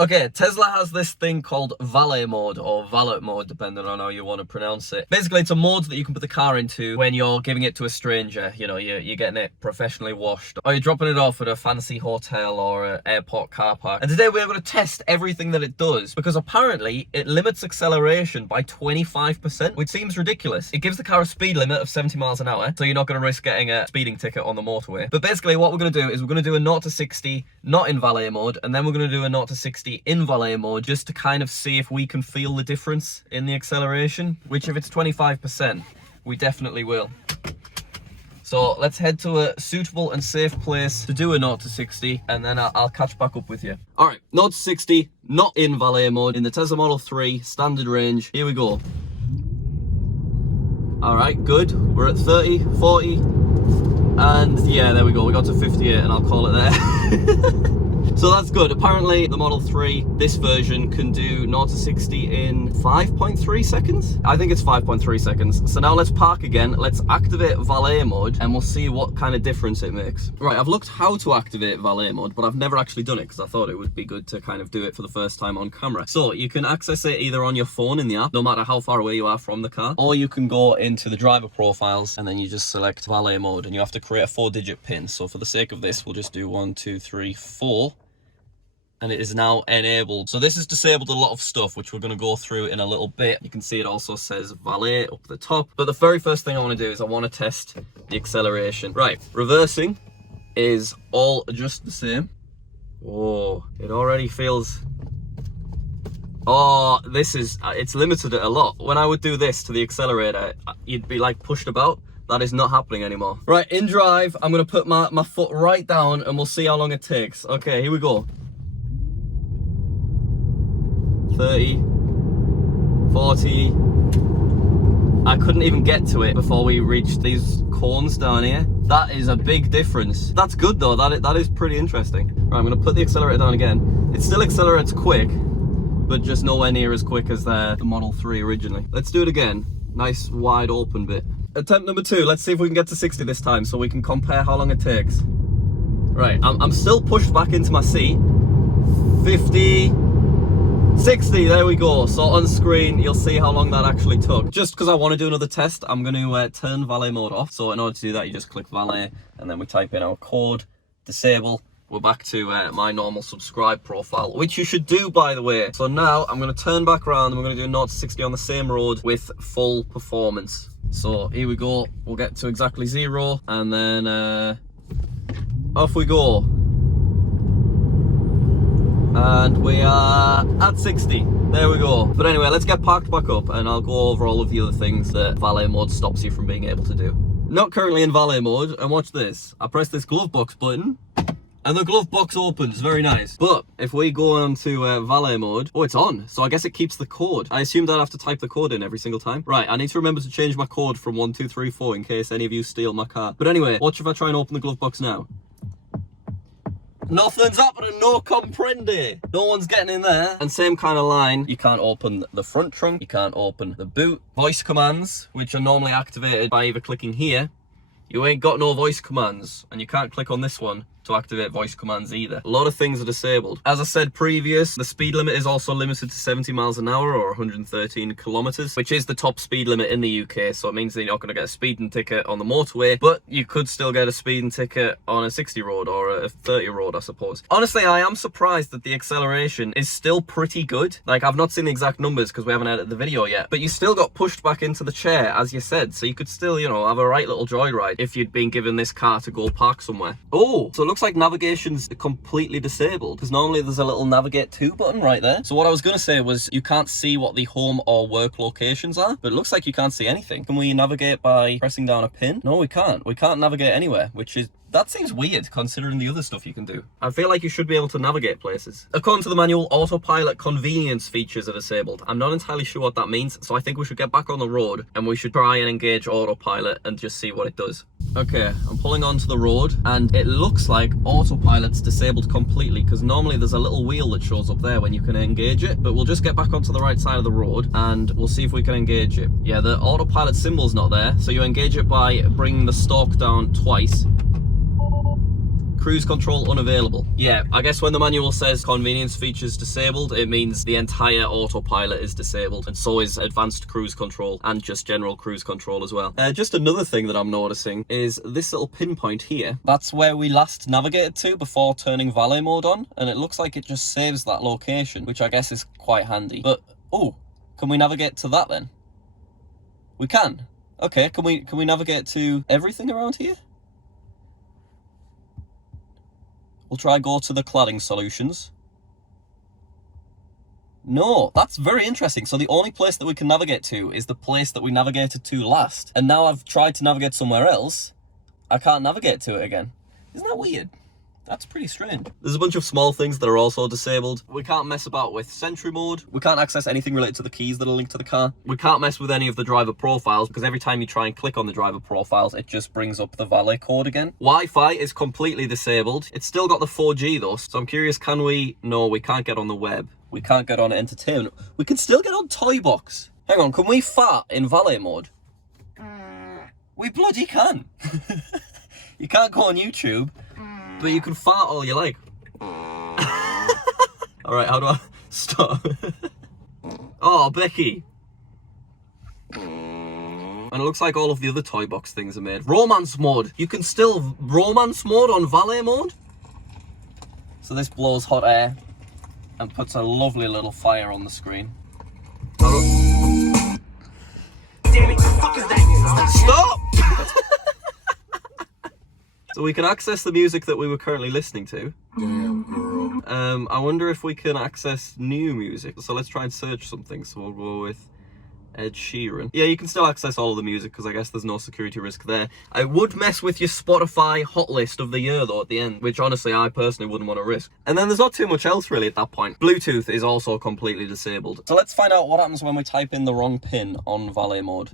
Okay, Tesla has this thing called Valet mode, or Valet mode, depending on how you want to pronounce it. Basically, it's a mode that you can put the car into when you're giving it to a stranger. You know, you're getting it professionally washed, or you're dropping it off at a fancy hotel or an airport car park. And today we're going to test everything that it does, because apparently it limits acceleration by 25%, which seems ridiculous. It gives the car a speed limit of 70 miles an hour, so you're not going to risk getting a speeding ticket on the motorway. But basically what we're going to do is we're going to do a 0 to 60 not in Valet mode, and then we're going to do a 0 to 60 in Valet mode, just to kind of see if we can feel the difference in the acceleration, which if it's 25%, we definitely will. So let's head to a suitable and safe place to do a 0 to 60, and then I'll catch back up with you. All right, 0 to 60, not in Valet mode, in the Tesla Model 3, standard range. Here we go. All right, good. We're at 30, 40, and yeah, there we go. We got to 58, and I'll call it there. So that's good. Apparently the Model 3, this version, can do 0 to 60 in 5.3 seconds. I think it's 5.3 seconds. So now let's park again. Let's activate Valet mode and we'll see what kind of difference it makes. Right, I've looked how to activate Valet mode, but I've never actually done it because I thought it would be good to kind of do it for the first time on camera. So you can access it either on your phone in the app, no matter how far away you are from the car, or you can go into the driver profiles and then you just select Valet mode and you have to create a 4-digit pin. So for the sake of this, we'll just do 1, 2, 3, 4. And it is now enabled. So this has disabled a lot of stuff, which we're going to go through in a little bit. You can see it also says Valet up the top. But the very first thing I want to do is I want to test the acceleration. Right, reversing is all just the same. Oh, it already feels... Oh, it's limited it a lot. When I would do this to the accelerator, you'd be like pushed about. That is not happening anymore. Right, in drive, I'm going to put my foot right down and we'll see how long it takes. Okay, here we go. 30, 40. I couldn't even get to it before we reached these cones down here. That is a big difference. That's good though, that is pretty interesting. Right, I'm gonna put the accelerator down again. It still accelerates quick, but just nowhere near as quick as the Model 3 originally. Let's do it again. Nice wide open bit. Attempt number 2, let's see if we can get to 60 this time so we can compare how long it takes. Right, I'm still pushed back into my seat. 50, 60, there we go. So on screen, you'll see how long that actually took. Just because I want to do another test, I'm going to turn Valet mode off. So in order to do that, you just click Valet, and then we type in our code, disable. We're back to my normal subscribe profile, which you should do, by the way. So now I'm going to turn back around, and we're going to do 0 to 60 on the same road with full performance. So here we go. We'll get to exactly 0, and then off we go. And we are at 60. There we go. But anyway, let's get parked back up and I'll go over all of the other things that Valet mode stops you from being able to do. Not currently in Valet mode, and watch this. I press this glove box button and the glove box opens. Very nice. But if we go on to Valet mode, oh, it's on. So I guess it keeps the code. I assumed I'd have to type the code in every single time. Right, I need to remember to change my code from 1, 2, 3, 4 in case any of you steal my car. But anyway, watch if I try and open the glove box now. Nothing's happening, no comprende. No one's getting in there. And same kind of line, you can't open the front trunk, you can't open the boot. Voice commands, which are normally activated by either clicking here. You ain't got no voice commands, and you can't click on this one to activate voice commands either. A lot of things are disabled. As I said previous, the speed limit is also limited to 70 miles an hour or 113 kilometers, which is the top speed limit in the UK. So it means that you're not going to get a speeding ticket on the motorway, but you could still get a speeding ticket on a 60 road or a 30 road, I suppose. Honestly, I am surprised that the acceleration is still pretty good. Like, I've not seen the exact numbers because we haven't edited the video yet, but you still got pushed back into the chair, as you said, so you could still, you know, have a right little joyride if you'd been given this car to go park somewhere. Oh, so it looks like navigation's completely disabled, because normally there's a little navigate to button right there. So what I was going to say was you can't see what the home or work locations are, but it looks like you can't see anything. Can we navigate by pressing down a pin? No, we can't. We can't navigate anywhere, that seems weird considering the other stuff you can do. I feel like you should be able to navigate places. According to the manual, autopilot convenience features are disabled. I'm not entirely sure what that means, so I think we should get back on the road and we should try and engage autopilot and just see what it does. Okay, I'm pulling onto the road and it looks like autopilot's disabled completely, because normally there's a little wheel that shows up there when you can engage it, but we'll just get back onto the right side of the road and we'll see if we can engage it. Yeah, the autopilot symbol's not there, so you engage it by bringing the stalk down twice. Cruise control unavailable. Yeah, I guess when the manual says convenience features disabled, it means the entire autopilot is disabled, and so is advanced cruise control and just general cruise control as well. Just another thing that I'm noticing is this little pinpoint here. That's where we last navigated to before turning valet mode on, and it looks like it just saves that location, which I guess is quite handy. But, oh, can we navigate to that then? We can. Okay, can we navigate to everything around here? We'll try go to the cladding solutions. No, that's very interesting. So the only place that we can navigate to is the place that we navigated to last. And now I've tried to navigate somewhere else, I can't navigate to it again. Isn't that weird? That's pretty strange. There's a bunch of small things that are also disabled. We can't mess about with Sentry mode. We can't access anything related to the keys that are linked to the car. We can't mess with any of the driver profiles because every time you try and click on the driver profiles, it just brings up the valet code again. Wi-Fi is completely disabled. It's still got the 4G though, so I'm curious, can we... No, we can't get on the web. We can't get on entertainment. We can still get on Toybox. Hang on, can we fart in valet mode? We bloody can. You can't go on YouTube, but you can fart all you like. Alright, how do I stop? Oh, Becky. And it looks like all of the other Toybox things are made. Romance mode. You can still romance mode on valet mode. So this blows hot air and puts a lovely little fire on the screen. Damn it, the fuck is that? Stop! So we can access the music that we were currently listening to. Damn, girl. I wonder if we can access new music. So let's try and search something. So we'll go with Ed Sheeran. Yeah, you can still access all of the music because I guess there's no security risk there. I would mess with your Spotify hot list of the year though at the end, which honestly I personally wouldn't want to risk. And then there's not too much else really at that point. Bluetooth is also completely disabled. So let's find out what happens when we type in the wrong pin on valet mode.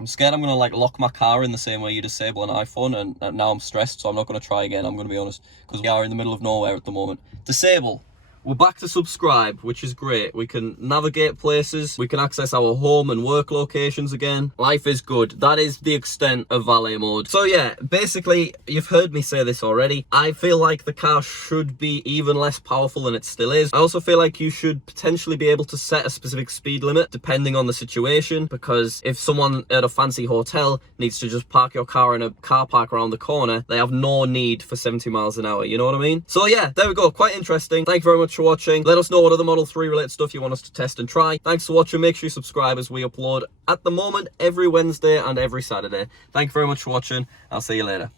I'm scared I'm going to like lock my car in the same way you disable an iPhone, and now I'm stressed, so I'm not going to try again, I'm going to be honest, because we are in the middle of nowhere at the moment. Disable. We're back to subscribe, which is great. We can navigate places, we can access our home and work locations again. Life is good. That is the extent of valet mode. So yeah, basically, you've heard me say this already. I feel like the car should be even less powerful than it still is. I also feel like you should potentially be able to set a specific speed limit depending on the situation, because if someone at a fancy hotel needs to just park your car in a car park around the corner, they have no need for 70 miles an hour, you know what I mean? So yeah, there we go. Quite interesting. Thank you very much for watching. Let us know what other Model 3 related stuff you want us to test and try. Thanks for watching. Make sure you subscribe as we upload at the moment every Wednesday and every Saturday. Thank you very much for watching. I'll see you later.